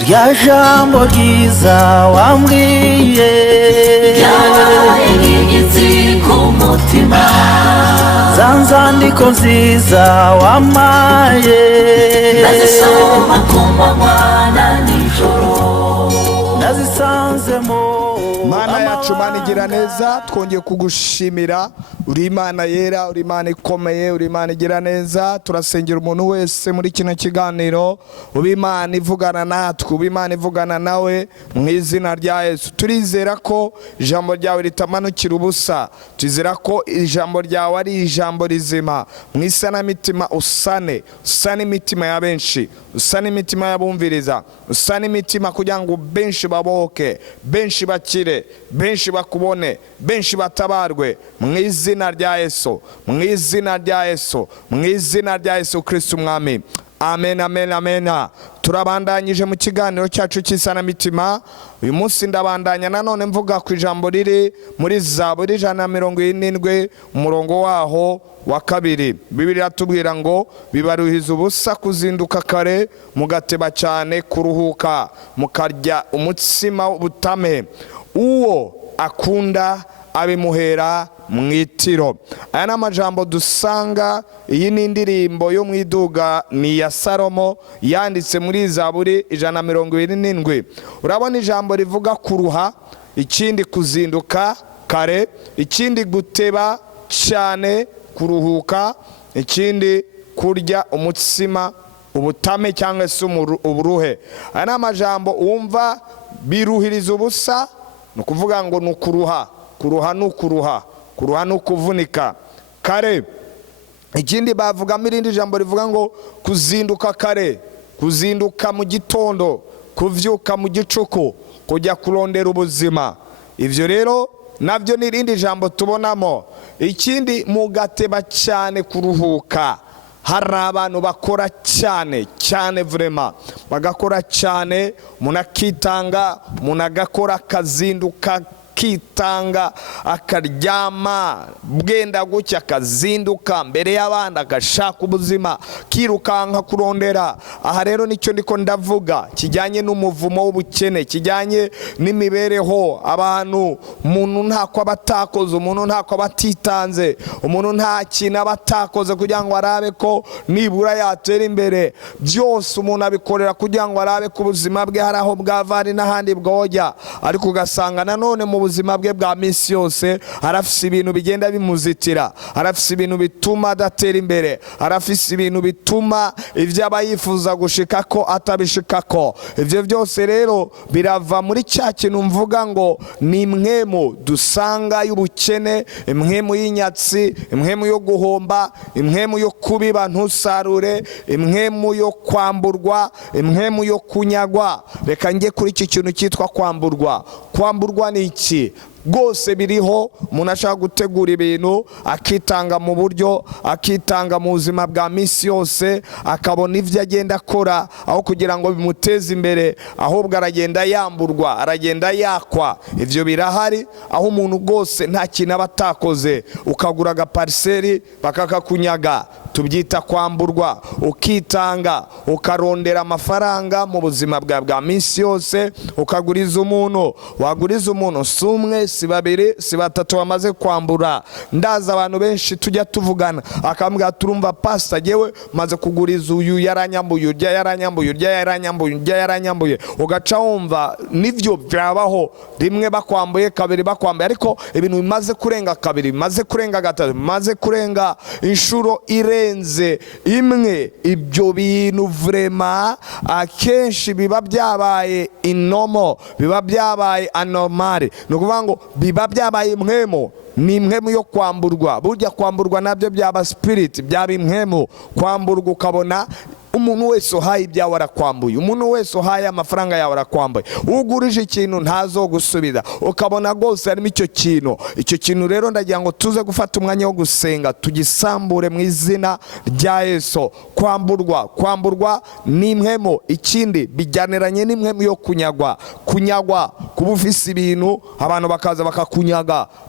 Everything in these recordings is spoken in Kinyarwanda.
rya jambo ryiza wambwiye ryabaye nk'igitsi ku mutima, za nzandiko nziza wampaye ndazisoma ku manywa na nijoro, nazisanzemo. Mana yacu, Mana igira neza, twongeye kugushimira. Uri Imana yera, uri Imana ikomeye, uri Imana igira neza. Turasengera umuntu wese muri kino kiganiro, uri Imana ivugana natwe, uri Imana ivugana nawe mu izina rya Yesu. Turizera ko ijambo ryawe ritamanukira ubusa, turizera ko ijambo ryawe ari ijambo rizima. Mu isanamitima usane imitima ya benshi, usane imitima y'abumviriza, usane imitima kugira ngo benshi babohoke, benshi bakire, benshi bakubone, benshi batabarwe mu izina rya Yesu, mu izina rya Yesu, mu izina rya Yesu Kristo umwami. Amen, amen, amen. Turabandanyije mu kiganiro cyacu cy'isanamitima. Uyu munsi ndabandanya nanone mvuga ku ijambo riri muri Zaburi 147 umurongo waho wa kabiri. Bibiliya iratubwira ngo bibaruhiza ubusa kuzinduka kare, mugateba cyane kuruhuka, mukarya umutsima w'ubutame, uwo akunda abimuhera mwitiro. Aya ni amajambo dusanga. Iyi ni indirimbo yo mu iduga, ni ya Salomo, yanditse muri Zaburi 127. Urabona ijambo rivuga kuruha, ikindi kuzinduka kare, ikindi guteba cyane kuruhuka, ikindi kurya umutsima ubutame cyangwa se uburuhe. Aya ni amajambo wumva biruhiriza ubusa, ni ukuvuga ngo ni ukuruha. Kuruha ni ukuruha, kuruha ni ukuvunika kare. Ikindi bavugamo irindi jambo rivuga ngo kuzinduka kare, kuzinduka mu gitondo, kuvyuka mu gicuku, kujya kurondera ubuzima. Ivyo rero nabyo ni irindi jambo tubonamo. Ikindi mugateba cyane kuruhuka. Hari abantu bakora cyane cyane, vrema bagakora cyane, umuntu akitanga, umuntu agakora akazinduka kitanga, akaryama bwenda gucya, akazinduka mbere y'abandi, agashaka ubuzima, kirukanka kurondera. Aha rero nicyo ndiko ndavuga, kijyanye n'umuvumo w'ubukene, kijyanye n'imibereho. Abantu, umuntu ntako abatakoze, umuntu ntako abatitanze, umuntu nta kintu abatakoze kugira ngo arabe ko nibura yatera imbere. Byose umuntu abikorera kugira ngo arabe ko ubuzima bwe hari aho bwavari n'ahandi bwojya, ariko ugasanga nanone mu buzima bwe bwa minsi yose arafise ibintu bigenda bimuzitira, arafise ibintu bituma adatera imbere, arafise ibintu bituma ivyo aba yifuza gushika ko atabishikako. Ivyo byose rero birava muri cya kintu mvuga ngo ni imwemu dusanga y'ubukene, imwemu y'inyatsi, imwemu yo guhomba, imwemu yo kubiba ntusarure, imwemu yo kwamburwa, imwemu yo kunyagwa. Reka njye kuri iki kintu cyitwa kwamburwa. Kwamburwa ni iki? Rwose biriho. Umuntu ashaka gutegura ibintu, akitanga mu buryo, akitanga mu buzima bwa minsi yose, akabona ivyo agenda akora aho kugira ngo bimuteze imbere, ahubwo aragenda yamburwa, aragenda yakwa. Ivyo birahari, aho umuntu rwose nta kintu aba atakoze, ukagura agapariseri bakakakunyaga, tubyita kwamburwa. Ukitanga, ukarondera amafaranga mu buzima bwa minsi yose, ukaguriza umuntu, waguriza umuntu si umwe, si babiri, si batatu bamaze kwambura. Ndaza abantu benshi tujya tuvugana, akambwira turumva pastor, jewe maze kuguriza uyu yaranyambuye, urya yaranyambuye, urya yaranyambuye, urya yaranyambuye. Ugaca wumva nivyo byabaho, rimwe bakwambuye, kabiri bakwambuye, ariko ibintu bimaze kurenga kabiri, bimaze kurenga gatatu, bimaze kurenga inshuro irenze imwe, ibyo bintu vrema akenshi biba byabaye inomo, biba byabaye anomali. Nukuvuga ngo biba byabaye imwemo, ni imwemu yo kwamburwa. Burya kwamburwa nabyo byaba spirit, byaba imwemu. Kwamburwa ukabona umuntu wese uhaye ibyawe arakwambuye, umuntu wese uhaye amafaranga yawe arakwambuye, ugurije ikintu ntazo gusubira, ukabona rwose harimo icyo kintu rero ndagira ngo tuze gufata umwanya wo gusenga, tugisambure mu izina rya Yesu. Kwamburwa ni imwemo. Ikindi bijyaniranye n'imwemo yo kunyagwa. Kuba ufise ibintu abantu bakaza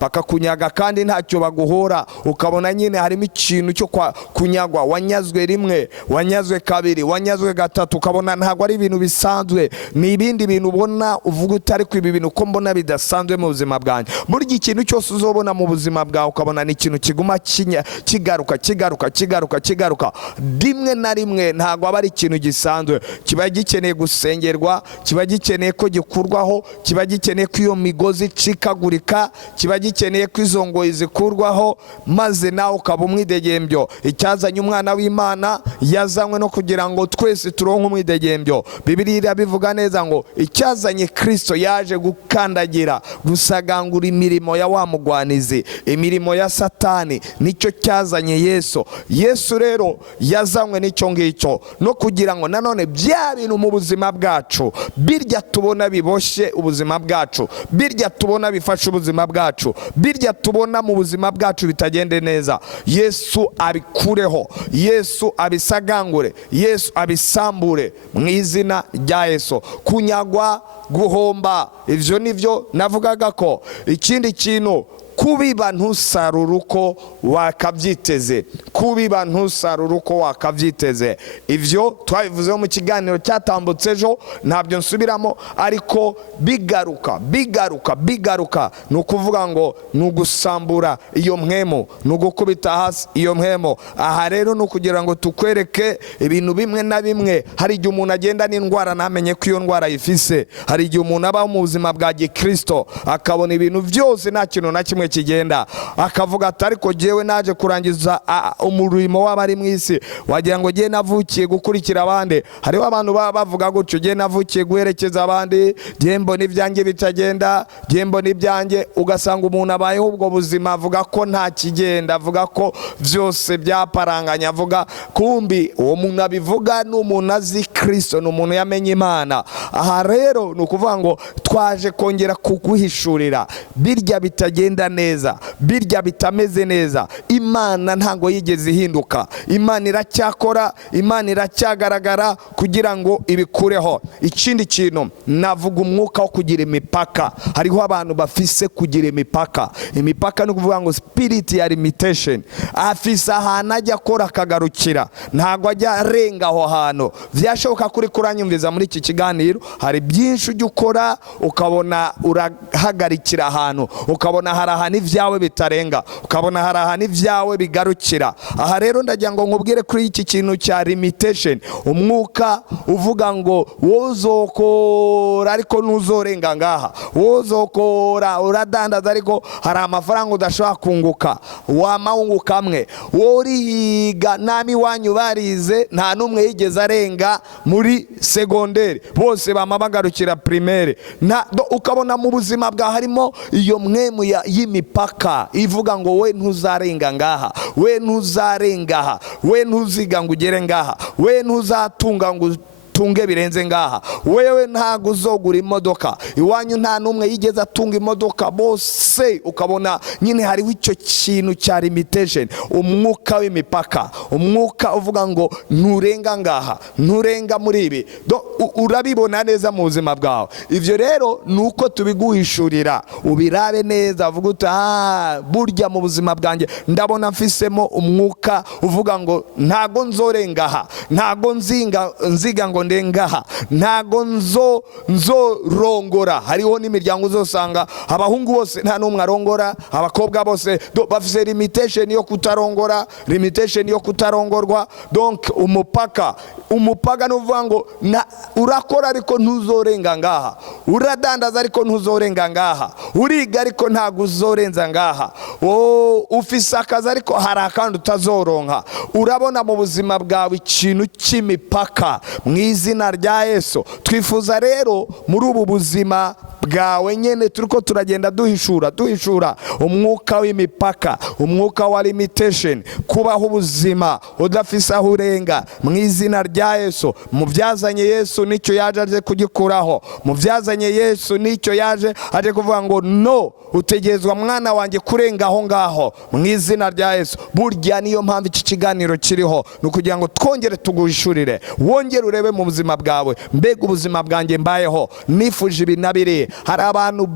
bakakunyaga kandi ntacyo baguhora, ukabona nyine harimo ikintu cyo kunyagwa. Wanyazwe rimwe, wanyazwe kabiri, wanyazwe gatatu, ukabona ntabwo ari ibintu bisanzwe, ni ibindi bintu ubona uvuga uti ariko ibi bintu ko mbona bidasanzwe mu buzima bwanjye. Burya ikintu cyose uzobona mu buzima bwawe ukabona ni ikintu kiguma kigaruka rimwe na rimwe, ntabwo aba ari ikintu gisanzwe. Kiba gikeneye gusengerwa, kiba gikeneye ko gikurwaho, kiba gikeneye ko iyo migozi icikagurika, kiba gikeneye ko izo ngoyi zikurwaho, maze nawe ukaba umwidegembyo. Icyazanye umwana w'Imana yazanywe no kugira ngo twese turonke umwidegembyo. Bibiliya irabivuga neza ngo icyazanye Kristo yaje gukandagira, gusagangura imirimo ya wa mugwanizi, imirimo ya Satani, nicyo cyazanye Yesu. Yesu rero yazanywe n'icyo ngicyo, no kugira ngo nanone bya bintu mu buzima bwacu, birya tubona biboshye ubuzima bwacu, birya tubona bifasha ubuzima bwacu, birya tubona mu buzima bwacu bitagende neza, Yesu abikureho, Yesu abisagangure, Yesu abisambure mu izina rya Yesu. Kunyagwa, guhomba, ivyo nivyo navugaga ko. Ikindi kintu, kubiba ntusarura uko wakabyiteze, kubiba ntusarura uko wakabyiteze. Ivyo twabivuzeho mu kiganiro cyatambutse ejo, ntabyo nsubiramo, ariko bigaruka ni ukuvuga ngo ni ugusambura iyo mpwemu, ni ugukubita hasi iyo mpwemu. Aha rero ni ukugira ngo tukwereke ibintu bimwe na bimwe. Hari igihe umuntu agenda n'indwara ntamenye ko iyo ndwara yifise, hari igihe umuntu abaho mu buzima bwa gikristo akabona ibintu byose nta kintu na kimwe kigenda, akavuga ati ariko jewe naje kurangiza umurimo w'abari mu isi, wagira ngo je navukiye gukurikira abandi. Hariho abantu bavuga gutyo, je navukiye guherekeza abandi, je mbona ibyanjye bitagenda, je mbona ibyanjye. Ugasanga umuntu abayeho ubwo buzima, avuga ko nta kigenda, avuga ko byose byaparanganya, avuga kumbi uwo muntu abivuga ni umuntu azi Kristo, ni umuntu yamenye Imana. Aha rero ni ukuvuga ngo twaje kongera kuguhishurira birya bitagenda neza, birya bitameze neza. Imana ntango yigeze ihinduka, Imana iracyakora, Imana iracyagaragara kugira ngo ibikureho. Ikindi kintu navuga umwuka wo kugira imipaka. Hariho abantu bafise kugira imipaka. Imipaka ni ukuvuga ngo spirit ya limitation. Afise ahantu ajya akora akagarukira, ntago ajya arenga aho hantu. Vyashoboka kuri kuranyumviza muri iki kiganiro, hari byinshi ujya ukora ukabona urahagarikira ahantu, ukabona hari ahantu ibyawe bitarenga, ukabona hari ahantu ibyawe bigarukira. Aha rero ndagira ngo nkubwire kuri iki kintu cya limitation. Umwuka uvuga ngo wozokora ariko ntuzorenga ngaha, wozokora uradandaza ariko hari amafaranga udashobora kunguka, wamawunguka amwe. Woriga nami wanyu barize nta numwe yigeze arenga muri segonderi, bose bamabagarukira primaire. Ukabona mu buzima bwa harimo iyo mwemu y'imipaka ivuga ngo we ntuzarenga ngaha, we ntuzarenga, we ntuziga ngo ugere ngaha, we ntuzatunga ngo tunge birenze ngaha, wewe ntago uzogura imodoka, iwanyu nta numwe yigeze atunga imodoka, bose ukabona nyine hariho icyo kintu cya limitation. Umwuka w'imipaka, umwuka uvuga ngo nturenga ngaha, nturenga muri ibi. Urabibona neza mu buzima bwawe. Ivyo rero nuko tubiguhishurira, ubirabe neza, uvuga uti burya mu buzima bwanjye ndabona mfisemo umwuka uvuga ngo ntago nzorenga aha, ntago nziga ngo ndengaha, ntago nzorongora. Hariho n'imiryango uzosanga abahungu bose nta numwe arongora, abakobwa bose bafise limitation yo kutarongora, limitation yo kutarongorwa. Donc umupaka nuvuga ngo urakora ariko ntuzorenga ngaha, uradandaza ariko ntuzorenga ngaha, uriga ariko ntago uzorenza ngaha, ufise akazi ariko hari akandi utazoronka. Urabona mu buzima bwawe ikintu cy'imipaka mu izina rya Yesu. Twifuza rero muri ubu buzima bwawe nyene turiko turagenda duhishura umwuka w'imipaka, umwuka wa limitation, kubaho ubuzima udafise aho urenga mu izina rya Yesu. Mu byazanye Yesu nicyo yaje aje kugikuraho, mu byazanye Yesu nicyo yaje aje kuvuga ngo no, utegezwa mwana wanjye kurenga aho ngaho mu izina rya Yesu. Burya niyo mpamvu iki kiganiro kiriho, ni ukugira ngo twongere tuguhishurire, wongere urebe mu buzima bwawe, mbega ubuzima bwanjye mbayeho nifuje ibi nabiri, hari abantu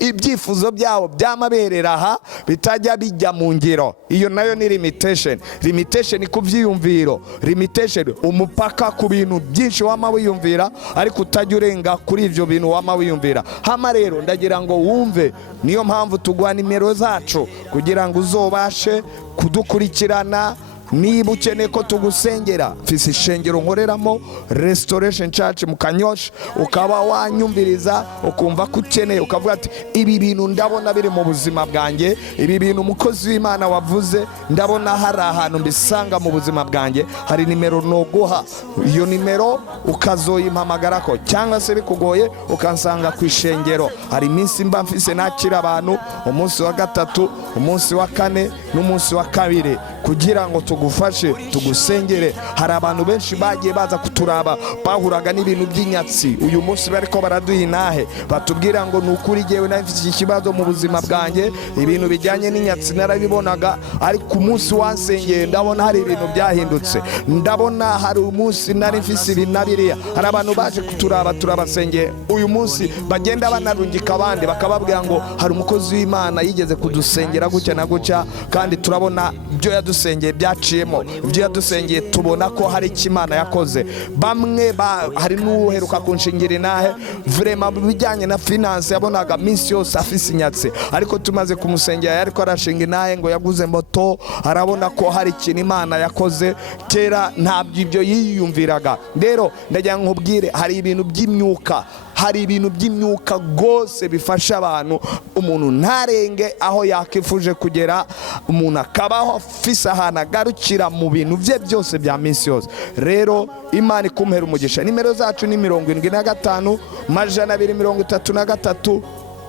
ibyifuzo byabo by'amaberera aha bitajya bijya mu ngiro. Iyo nayo ni limitation. Limitation ku byiyumviro, limitation umupaka ku bintu byinshi wama wiyumvira ariko utajya urenga kuri ibyo bintu wama wiyumvira. Hama rero ndagira ngo wumve, niyo mpamvu tugwa nimero zacu kugira ngo uzobashe kudukurikirana. Niba ukeneye ko tugusengera, mfise ishengero nkoreramo Restoration Church mu Kanyosha, ukaba wanyumviriza ukumva ko ukeneye, ukavuga ati ibi bintu ndabona biri mu buzima bwanjye, ibi bintu umukozi w'Imana wavuze ndabona hari ahantu mbisanga mu buzima bwanjye, hari nimero noguha. Iyo nimero ukazoyimpamagara ko, cyangwa se bikugoye ukansanga ku ishengero. Hari iminsi mba mfise nakira abantu, umunsi wa gatatu, umunsi wa kane n'umunsi wa kabiri, kugira ngo tugufashe tugusengere. Hari abantu benshi bagiye baza kuturaba bahuraga n'ibintu by'inyatsi, uyu munsi bariko baraduha inahe batubwira ngo nukuri jewe nafite ikibazo mu buzima bwanjye, ibintu bijyanye n'inyatsi narabibonaga, ariko umunsi wansengeye ndabona hari ibintu byahindutse, ndabona hari umunsi nari mfise ibi na biriya. Hari abantu baje kuturaba turabasengeye, uyu munsi bagenda banarungika abandi bakababwira ngo hari umukozi w'Imana yigeze kudusengera gutya na gutya, kandi turabona ibyo yadusengeye byaciyemo, ibyo yadusengeye tubona ko hari Imana yakoze. Bamwe hari n'uheruka kunshingira inahe vraiment bijyanye na finance, yabonaga minsi yose afise inyatsi, ariko tumaze kumusengera yariko arashinga inahe ngo yaguze moto, arabona ko hari ikintu Imana yakoze kera ntabyo ibyo yiyumviraga. Rero ndagira nkubwire, hari ibintu by'imyuka, hari ibintu by'imyuka gose bifasha abantu, umuntu ntarenge aho yakifuje kugera, umuntu akabaho afise ahantu agarukira mu bintu bye byose bya minsi yose. Rero Imana ikumpera umugisha. Nimero zacu ni 75 233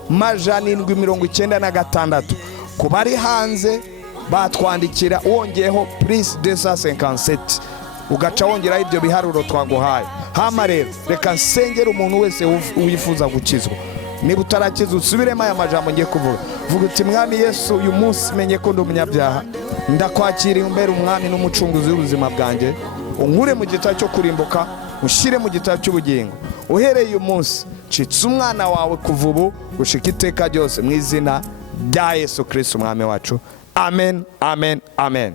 796. ku bari hanze batwandikira wongeyeho +257 ugaca wongeraho ibyo biharuro twaguhaye. Hama rero reka nsengera umuntu wese wifuza gukizwa. Niba utarakizwa usubiremo aya majambo ngiye kuvuga. Vuga uti Mwami Yesu, uyu munsi menye ko ndi umunyabyaha, ndakwakira imbere umwami n'umucunguzi w'ubuzima bwanjye, unkure mu gitabo cyo kurimbuka ushire mu gitabo cy'ubugingo. Uhereye uyu munsi citse umwana wawe kuva ubu gushika iteka ryose, mu izina rya Yesu Kristo umwami wacu. Amen, amen, amen.